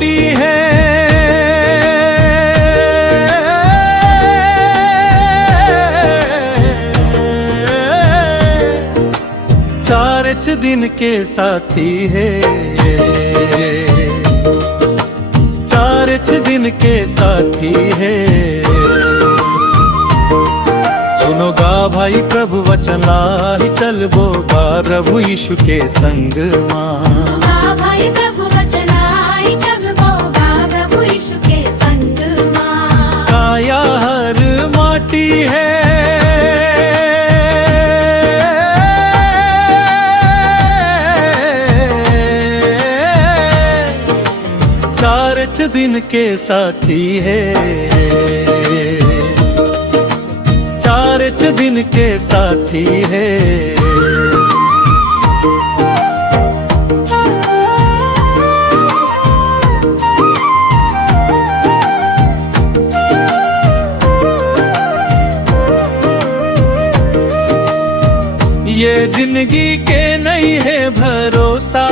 माटी है। चारच दिन के साथी है, चारच दिन के साथी है। सुनोगा भाई प्रभु वचना ही चलबो गा प्रभु यीशु के संग मां। भाई प्रभु वचना ही चलबो गा प्रभु यीशु के संग मां। काया हर माटी है, चारच दिन के साथी है, चारच दिन के साथी है। ये जिंदगी के नहीं है भरोसा,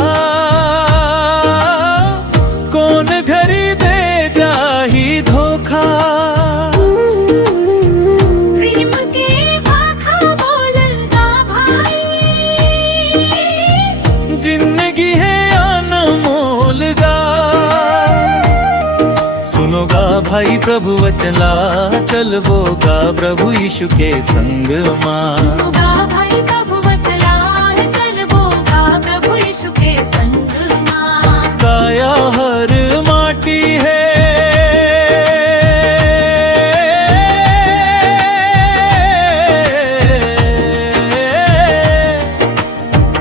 कौन घड़ी दे जाही धोखा। प्रेम के भाखा बोलगा भाई, जिंदगी है अनमोल गा। सुनोगा भाई प्रभु वचला चलबो गा प्रभु यीशु के संग मां। भाई प्रभु वचला चलबो गा प्रभु यीशु के संग मां। काया हर माटी है,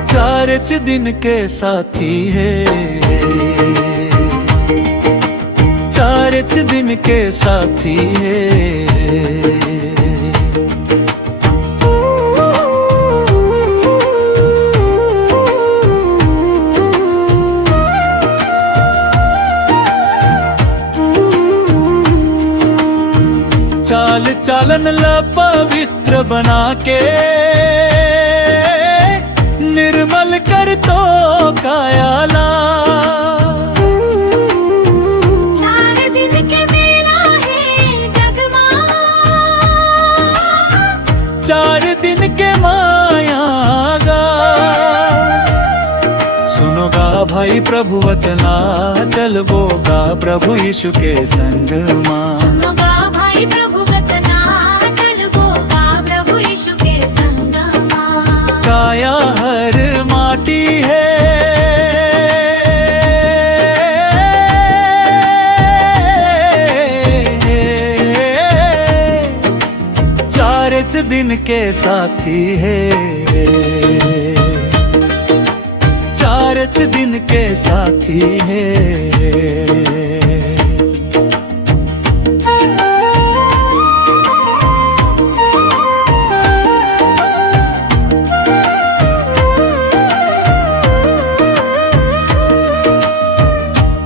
चारच दिन के साथी है, चारच दिन के साथी है। चाल चालन ला पवित्र बना के, निर्मल कर तो कायाला। चार दिन के मेला है जगमा, चार दिन के माया गा। सुनोगा भाई प्रभु वचना चलबो गा प्रभु यीशु के संग मां। सुनोगा भाई प्रभु वचना चलबो गा प्रभु यीशु के संग मां। काया हर माटी है, चारच दिन के साथी है, चारच दिन के साथी है।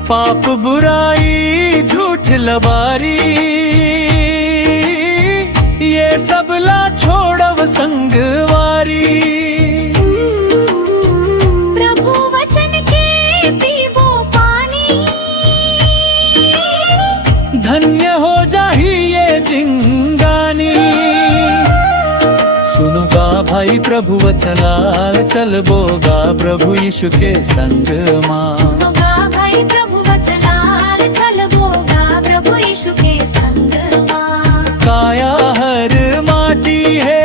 पाप बुराई झूठ लबारी, ये सब ला छोड़व संगवारी। प्रभु वचन के पीबो पानी, धन्य हो जाही ये जिंगानी। सुनोगा भाई प्रभु वचना चलबो गा प्रभु यीशु के संग मां। सुनोगा भाई प्रभु वचना चलबो गा प्रभु यीशु के संग मां। काया हर माटी है,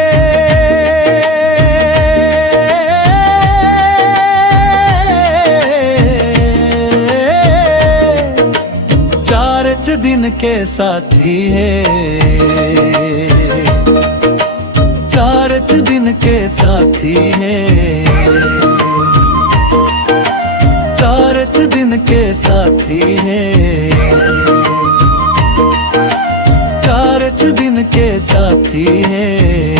चारच दिन के साथी है, चारच दिन के साथी है। चारच दिन के साथी है, चारच दिन के साथी है।